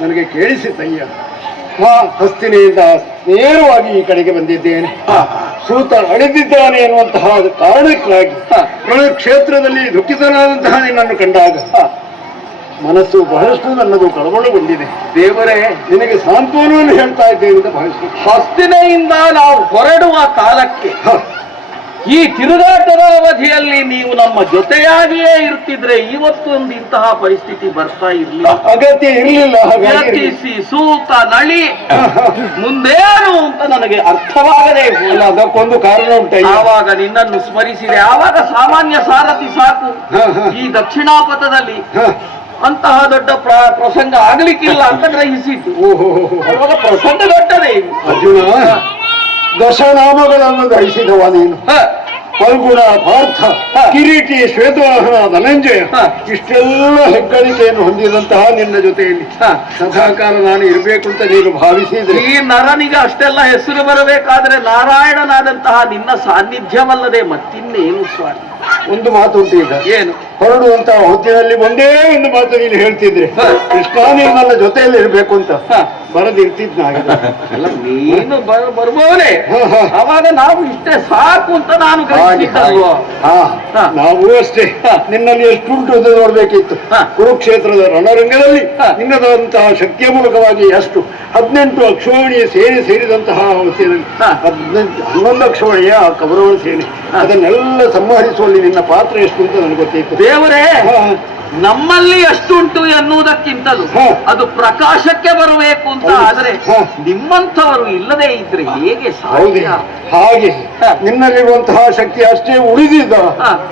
ನನಗೆ ಕೇಳಿಸಿತಯ್ಯ. ಹಸ್ತಿನಿಂದ ನೇರವಾಗಿ ಈ ಕಡೆಗೆ ಬಂದಿದ್ದೇನೆ. ಸೂತ ಅಳಿದಿದ್ದಾನೆ ಎನ್ನುವಂತಹ ಕಾರಣಕ್ಕಾಗಿ ಕ್ಷೇತ್ರದಲ್ಲಿ ದುಃಖಿತನಾದಂತಹ ನಿನ್ನನ್ನು ಕಂಡಾಗ ಮನಸ್ಸು ಬಹಳಷ್ಟು ನನ್ನದು ಕಳವಳಗೊಂಡಿದೆ. ದೇವರೇ, ನಿನಗೆ ಸಾಂತ್ವನವನ್ನು ಹೇಳ್ತಾ ಇದ್ದೇನೆ ಅಂತ ಭಾವಿಸಿ. ಹಸ್ತಿನೆಯಿಂದ ನಾವು ಹೊರಡುವ ಕಾಲಕ್ಕೆ ಈ ತಿರುಗಾಟದ ಅವಧಿಯಲ್ಲಿ ನೀವು ನಮ್ಮ ಜೊತೆಯಾಗಿಯೇ ಇರ್ತಿದ್ರೆ ಇವತ್ತೊಂದು ಇಂತಹ ಪರಿಸ್ಥಿತಿ ಬರ್ತಾ ಇರಲಿಲ್ಲ. ಅಗತ್ಯ ಇರಲಿಲ್ಲ. ಯತ್ನಿಸಿ ಸೂತ ನಳಿ ಮುಂದೇನು ಅಂತ ನನಗೆ ಅರ್ಥವಾಗದೇ ಇಲ್ಲ. ಅದಕ್ಕೊಂದು ಕಾರಣ ಉಂಟು. ಆವಾಗ ನಿನ್ನನ್ನು ಸ್ಮರಿಸಿದೆ. ಆವಾಗ ಸಾಮಾನ್ಯ ಸಾರಥಿ ಸಾಕು ಈ ದಕ್ಷಿಣಾಪಥದಲ್ಲಿ ಅಂತಹ ದೊಡ್ಡ ಪ್ರಸಂಗ ಆಗ್ಲಿಕ್ಕಿಲ್ಲ ಅಂತ ಗ್ರಹಿಸಿತು. ಅವಾಗ ಪ್ರಸಂಗ ದೊಡ್ಡದೇ. ಅರ್ಜುನ, ದಶನಾಮಗಳನ್ನು ಧರಿಸಿದವ ನೀನು. ಫಲ್ಗುಣ, ಪಾರ್ಥ, ಕಿರೀಟಿ, ಶ್ವೇತವಾಹನ, ಧನಂಜಯ, ಇಷ್ಟೆಲ್ಲ ಹೆಗ್ಗಳಿಕೆಯನ್ನು ಹೊಂದಿದಂತಹ ನಿನ್ನ ಜೊತೆಯಲ್ಲಿ ಸದಾಕಾಲ ನಾನು ಇರಬೇಕು ಅಂತ ನೀನು ಭಾವಿಸಿದ್ರೆ ಈ ನರನಿಗೆ ಅಷ್ಟೆಲ್ಲ ಹೆಸರು ಬರಬೇಕಾದ್ರೆ ನಾರಾಯಣನಾದಂತಹ ನಿನ್ನ ಸಾನ್ನಿಧ್ಯವಲ್ಲದೆ ಮತ್ತಿನ್ನೇನು ಸ್ವಾಮಿ. ಒಂದು ಮಾತು ಉಂಟು ಈಗ. ಏನು? ಹೊರಡುವಂತಹ ಹೊತ್ತಿನಲ್ಲಿ ಒಂದೇ ಒಂದು ಮಾತು ನೀನು ಹೇಳ್ತಿದ್ರೆ, ಕೃಷ್ಣ ನೀವು ನನ್ನ ಜೊತೆಯಲ್ಲಿ ಇರಬೇಕು ಅಂತ ಬರದಿರ್ತಿದ್ನ. ಅಲ್ಲ, ನೀನು ಬರ್ಬೋದೇ. ಅವಾಗ ನಾವು ಇಷ್ಟೇ ಸಾಕು ಅಂತ ನಾನು ಗ್ರಹಿಸಿದ್ದಲ್ವ. ನಾವು ಅಷ್ಟೇ ನಿನ್ನಲ್ಲಿ ಎಷ್ಟುಂಟು ಅಂತ ನೋಡ್ಬೇಕಿತ್ತು. ಕುರುಕ್ಷೇತ್ರದ ರಣರಂಗದಲ್ಲಿ ನಿನ್ನದಂತಹ ಶಕ್ತಿಯ ಮೂಲಕವಾಗಿ ಎಷ್ಟು 18 ಅಕ್ಷೋಣಿಯ ಸೇನೆ ಸೇರಿದಂತಹ ಅವಸ್ಥೆಯಲ್ಲಿ 11 ಅಕ್ಷೋಣಿಯ ಕೌರವ ಸೇನೆ ಅದನ್ನೆಲ್ಲ ಸಂಹರಿಸುವಲ್ಲಿ ನಿನ್ನ ಪಾತ್ರ ಎಷ್ಟು ಅಂತ ನನಗೆ ಗೊತ್ತಿತ್ತು. ದೇವರೇ, ನಮ್ಮಲ್ಲಿ ಎಷ್ಟುಂಟು ಎನ್ನುವುದಕ್ಕಿಂತಲೂ ಅದು ಪ್ರಕಾಶಕ್ಕೆ ಬರಬೇಕು ಅಂತ ಆದರೆ ನಿಮ್ಮಂಥವರು ಇಲ್ಲದೆ ಇದ್ರೆ ಹೇಗೆ ಸಾಧ್ಯ? ಹಾಗೆ ನಿನ್ನಲ್ಲಿರುವಂತಹ ಶಕ್ತಿ ಅಷ್ಟೇ ಉಳಿದಿದ್ದ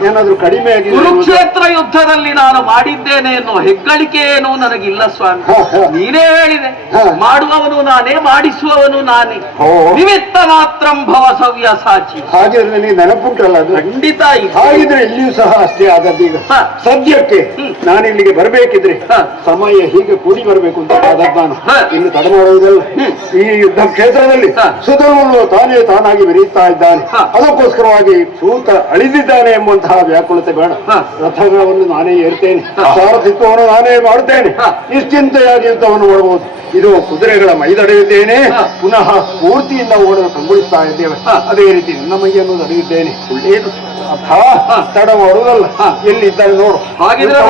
ಏನಾದ್ರೂ ಕಡಿಮೆ ಆಗಿ ಕುರುಕ್ಷೇತ್ರ ಯುದ್ಧದಲ್ಲಿ ನಾನು ಮಾಡಿದ್ದೇನೆ ಎನ್ನುವ ಹೆಗ್ಗಳಿಕೆ ಏನೋ ನನಗಿಲ್ಲ ಸ್ವಾಮಿ. ನೀನೇ ಹೇಳಿದೆ, ಮಾಡುವವನು ನಾನೇ, ಮಾಡಿಸುವವನು ನಾನೇ, ನಿಮಿತ್ತ ಮಾತ್ರಂ ಭವ ಸವ್ಯ ಸಾಚಿ. ಹಾಗಿದ್ರೆ ನನಗೆ ನೆನಪುಂಟಲ್ಲ ಅದು. ಖಂಡಿತ. ಹಾಗಿದ್ರೆ ಇಲ್ಲಿಯೂ ಸಹ ಅಷ್ಟೇ ಆದದ್ದೀಗ. ಸದ್ಯಕ್ಕೆ ನಾನು ಇಲ್ಲಿಗೆ ಬರಬೇಕಿದ್ರೆ ಸಮಯ ಹೀಗೆ ಕೂಡಿ ಬರಬೇಕು ಅಂತ ಆದದ್ದು. ನಾನು ಇನ್ನು ತಡ ಮಾಡುವುದಲ್ಲ. ಈ ಯುದ್ಧ ಕ್ಷೇತ್ರದಲ್ಲಿ ಸುಧರ್ಮನು ತಾನೇ ತಾನಾಗಿ ಮೆರೆಯುತ್ತಾ ಇದ್ದಾನೆ. ಅದಕ್ಕೋಸ್ಕರವಾಗಿ ಸೂತ ಅಳಿದಿದ್ದಾನೆ ಎಂಬಂತಹ ವ್ಯಾಕುಲತೆ ಬೇಡ. ರಥಗಳನ್ನು ನಾನೇ ಏರ್ತೇನೆ, ಸಾರಥಿತ್ವವನ್ನು ನಾನೇ ಮಾಡುತ್ತೇನೆ, ನಿಶ್ಚಿಂತೆಯಾಗಿ ಯುದ್ಧವನ್ನು ಮಾಡಬಹುದು. ಇದು ಕುದುರೆಗಳ ಮೈದಡೆಯುತ್ತೇನೆ, ಪುನಃ ಸ್ಫೂರ್ತಿಯಿಂದ ಓಡಲು ಕಂಗೊಳಿಸ್ತಾ ಇದ್ದೇವೆ. ಅದೇ ರೀತಿ ನನ್ನ ಮೈಯನ್ನು ನಡೆಯುತ್ತೇನೆ. ಒಳ್ಳೆಯದು ತಡ ಮಾಡುವುದಲ್ಲ. ಎಲ್ಲಿದ್ದಾರೆ ನೋಡು. ಹಾಗಿದ್ರೆ